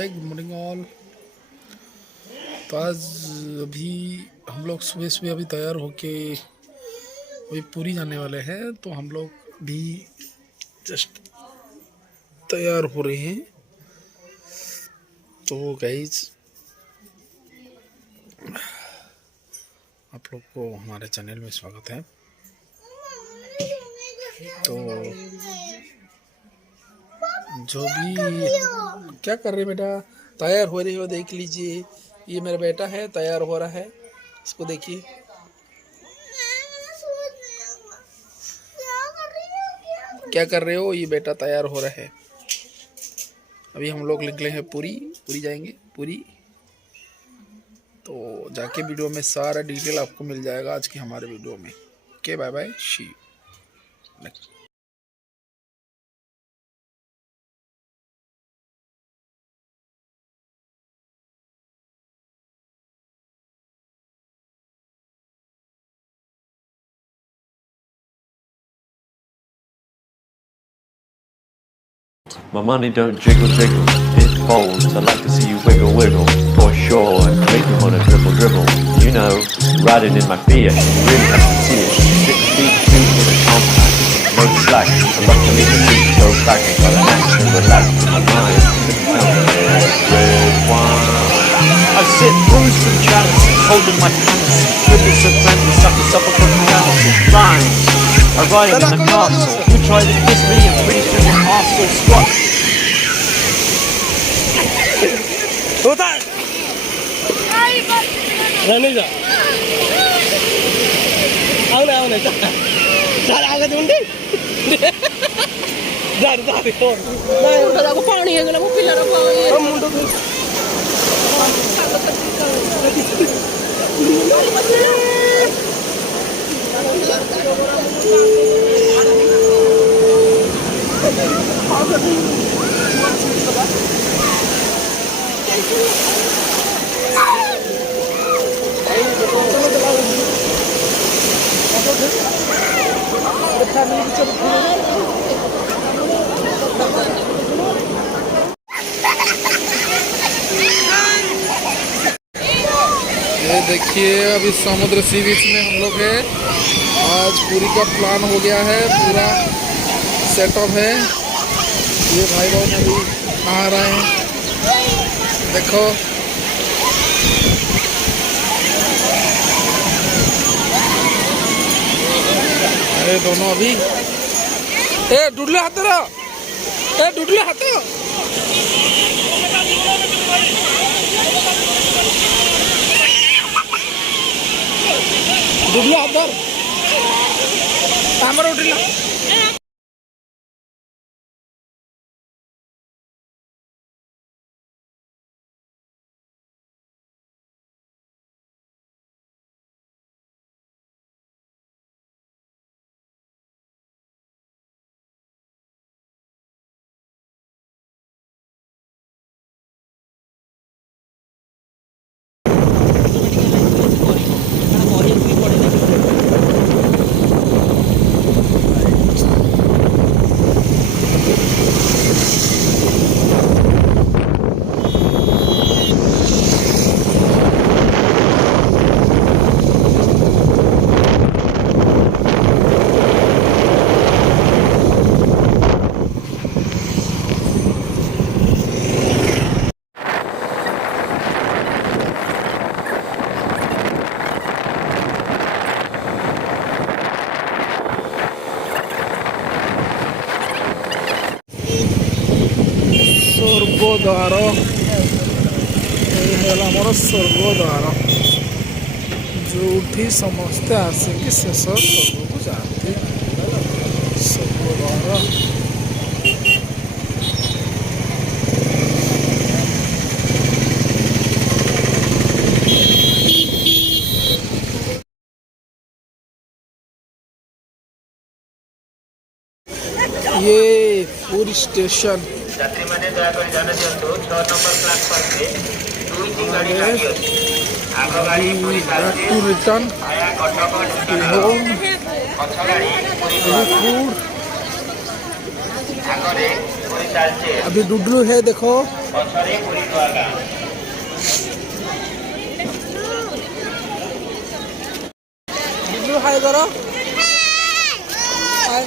हाय, good morning all. तो आज अभी हम लोग सुबह सुबह अभी तैयार होके अभी पूरी जाने वाले हैं। तो हम लोग भी जस्ट तैयार हो रहे हैं। तो गाइज, आप लोग को हमारे चैनल में स्वागत है। तो जो भी क्या कर रहे बेटा, तैयार हो रही हो, देख लीजिए। ये मेरा बेटा है, तैयार हो रहा है, इसको देखिए। क्या कर रहे हो? ये बेटा तैयार हो रहा है। अभी हम लोग निकले हैं पूरी जाएंगे पूरी। तो जाके वीडियो में सारा डिटेल आपको मिल जाएगा आज के हमारे वीडियो में। Okay, bye bye, see you. My money don't jiggle jiggle, it folds. I like to see you wiggle wiggle, for sure. And make me wanna dribble dribble. You know, riding in my Fiat, you really have to see it. 6 feet 2 in a compact, no slack. And luckily the feet go back and got an action relaxed in my mind. Red wine. I sit bruised and chalices, holding my fantasy. Goodness of friendly, suffer from paralysis. Rhymes. I ride in the castle. You try to kiss me and pretty soon your arse will squat. रहने जा आओ ना सर आगे दूंगी जा जा को पानी है वो पिला रखा है मुंडो ये देखिए, अभी समुद्र सी बीच में हम लोग हैं। आज पूरी का प्लान हो गया है, पूरा सेटअप है। ये भाई बहन अभी नहा रहे हैं, देखो। अरे दोनों अभी डुडले हाथ रहा, डुडले हाथ डुडले हाथ हमारा उठला। स्वर्गद्वार, आमर स्वर्गद्वार जो समस्ते आसिक शेष स्वर्ग को जाती। स्वर्गद्वार ये पूरी स्टेशन रिटर्न होम अभी डुडलू है, देखो। बिल्लू हाय करो हाय